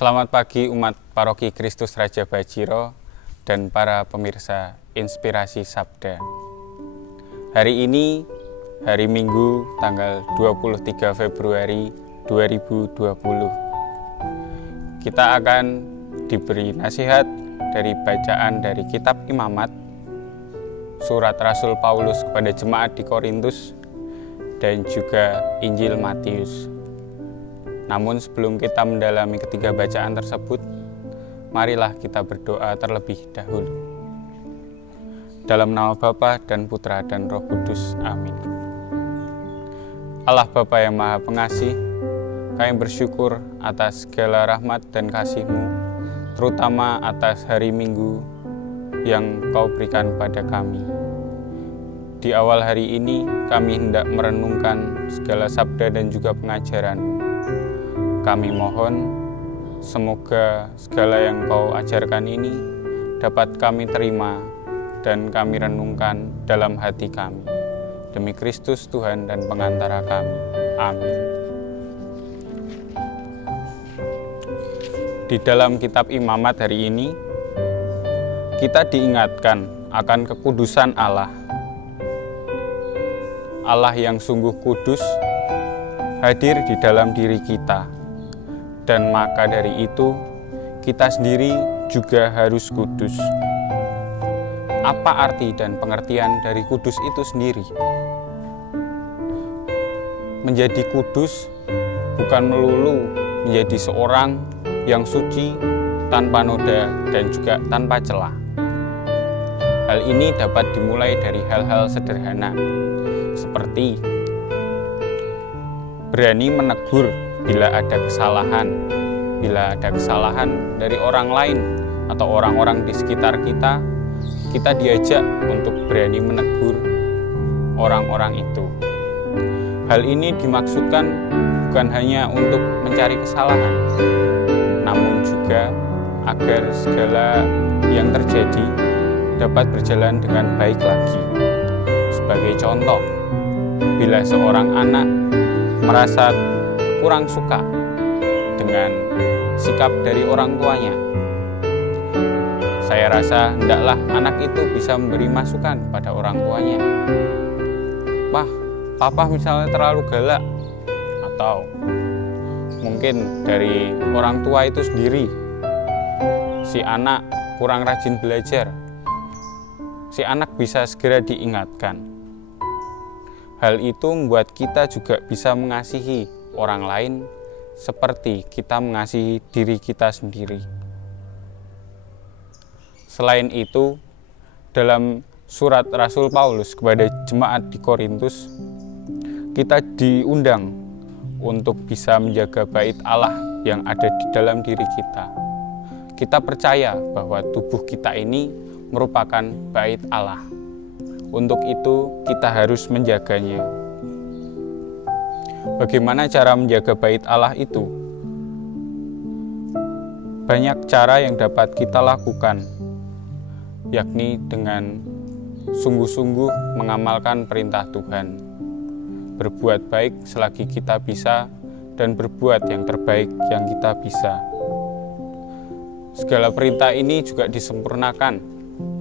Selamat pagi umat Paroki Kristus Raja Bajiro dan para pemirsa Inspirasi Sabda. Hari ini, hari Minggu, tanggal 23 Februari 2020. Kita akan diberi nasihat dari bacaan dari Kitab Imamat, Surat Rasul Paulus kepada jemaat di Korintus, dan juga Injil Matius. Namun sebelum kita mendalami ketiga bacaan tersebut, marilah kita berdoa terlebih dahulu. Dalam nama Bapa dan Putra dan Roh Kudus. Amin. Allah Bapa yang Maha Pengasih, kami bersyukur atas segala rahmat dan kasih-Mu, terutama atas hari Minggu yang Kau berikan pada kami. Di awal hari ini, kami hendak merenungkan segala sabda dan juga pengajaran-Mu. Kami mohon, semoga segala yang Kau ajarkan ini dapat kami terima dan kami renungkan dalam hati kami. Demi Kristus Tuhan dan pengantara kami. Amin. Di dalam kitab Imamat hari ini, kita diingatkan akan kekudusan Allah. Allah yang sungguh kudus hadir di dalam diri kita. Dan maka dari itu, kita sendiri juga harus kudus. Apa arti dan pengertian dari kudus itu sendiri? Menjadi kudus bukan melulu menjadi seorang yang suci, tanpa noda, dan juga tanpa celah. Hal ini dapat dimulai dari hal-hal sederhana, seperti berani menegur bila ada kesalahan dari orang lain atau orang-orang di sekitar kita, kita diajak untuk berani menegur orang-orang itu. Hal ini dimaksudkan bukan hanya untuk mencari kesalahan, namun juga agar segala yang terjadi dapat berjalan dengan baik lagi. Sebagai contoh, bila seorang anak merasa kurang suka dengan sikap dari orang tuanya, saya rasa hendaklah anak itu bisa memberi masukan pada orang tuanya. Wah, papa misalnya terlalu galak, atau mungkin dari orang tua itu sendiri, si anak kurang rajin belajar. Si anak bisa segera diingatkan. Hal itu membuat kita juga bisa mengasihi orang lain seperti kita mengasihi diri kita sendiri. Selain itu, dalam surat Rasul Paulus kepada jemaat di Korintus, kita diundang untuk bisa menjaga bait Allah yang ada di dalam diri kita. Kita percaya bahwa tubuh kita ini merupakan bait Allah. Untuk itu, kita harus menjaganya. Bagaimana cara menjaga bait Allah itu? Banyak cara yang dapat kita lakukan, yakni dengan sungguh-sungguh mengamalkan perintah Tuhan, berbuat baik selagi kita bisa, dan berbuat yang terbaik yang kita bisa. Segala perintah ini juga disempurnakan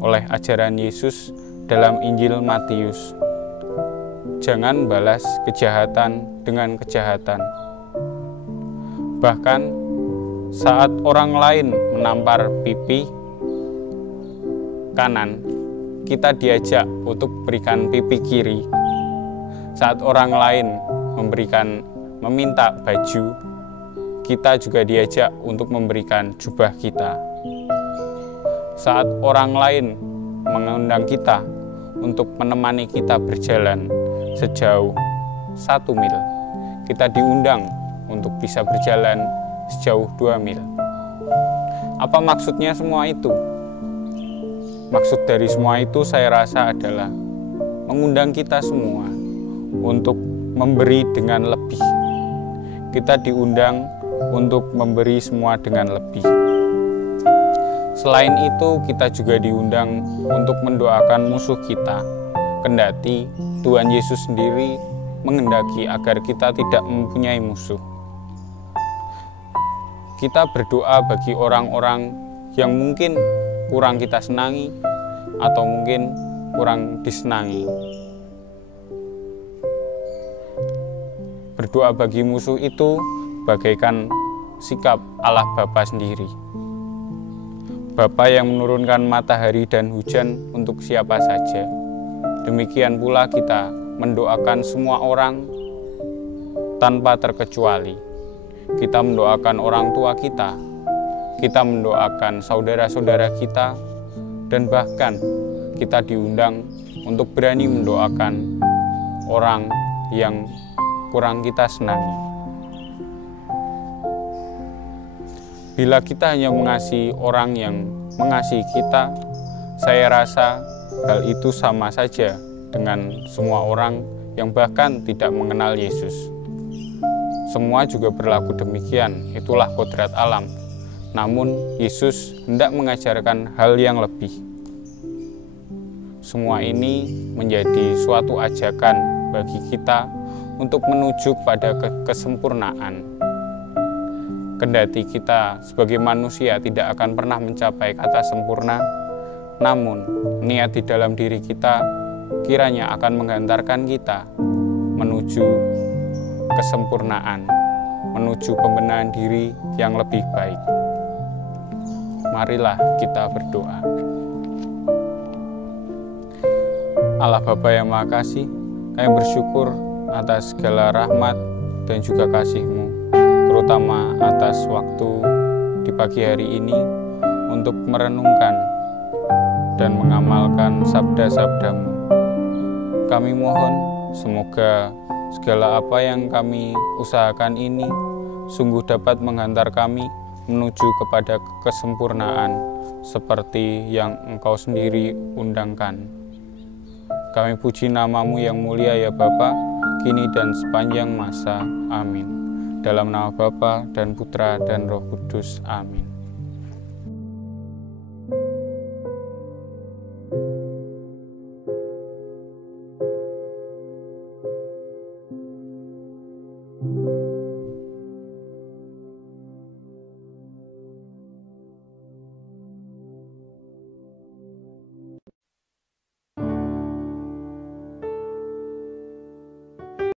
oleh ajaran Yesus dalam Injil Matius. Jangan balas kejahatan dengan kejahatan. Bahkan saat orang lain menampar pipi kanan, kita diajak untuk berikan pipi kiri. Saat orang lain meminta baju, kita juga diajak untuk memberikan jubah kita. Saat orang lain mengundang kita untuk menemani kita berjalan sejauh 1 mil, kita diundang untuk bisa berjalan sejauh 2 mil. Apa maksudnya semua itu? Maksud dari semua itu saya rasa adalah mengundang kita semua untuk memberi dengan lebih. Kita diundang untuk memberi semua dengan lebih. Selain itu, kita juga diundang untuk mendoakan musuh kita, kendati Tuhan Yesus sendiri menghendaki agar kita tidak mempunyai musuh. Kita berdoa bagi orang-orang yang mungkin kurang kita senangi atau mungkin kurang disenangi. Berdoa bagi musuh itu bagaikan sikap Allah Bapa sendiri. Bapa yang menurunkan matahari dan hujan untuk siapa saja. Demikian pula kita mendoakan semua orang tanpa terkecuali. Kita mendoakan orang tua kita mendoakan saudara-saudara kita, dan bahkan kita diundang untuk berani mendoakan orang yang kurang kita senangi. Bila kita hanya mengasihi orang yang mengasihi kita, saya rasa hal itu sama saja dengan semua orang yang bahkan tidak mengenal Yesus. Semua juga berlaku demikian, itulah kodrat alam. Namun Yesus hendak mengajarkan hal yang lebih. Semua ini menjadi suatu ajakan bagi kita untuk menuju pada kesempurnaan. Kendati kita sebagai manusia tidak akan pernah mencapai kata sempurna, namun niat di dalam diri kita kiranya akan menghantarkan kita menuju kesempurnaan, menuju pembenahan diri yang lebih baik. Marilah kita berdoa. Allah Bapa yang Maha Kasih, kami bersyukur atas segala rahmat dan juga kasih-Mu, terutama atas waktu di pagi hari ini untuk merenungkan dan mengamalkan sabda-sabda-Mu. Kami mohon semoga segala apa yang kami usahakan ini sungguh dapat menghantar kami menuju kepada kesempurnaan seperti yang Engkau sendiri undangkan. Kami puji nama-Mu yang mulia ya Bapa, kini dan sepanjang masa. Amin. Dalam nama Bapa dan Putra dan Roh Kudus. Amin.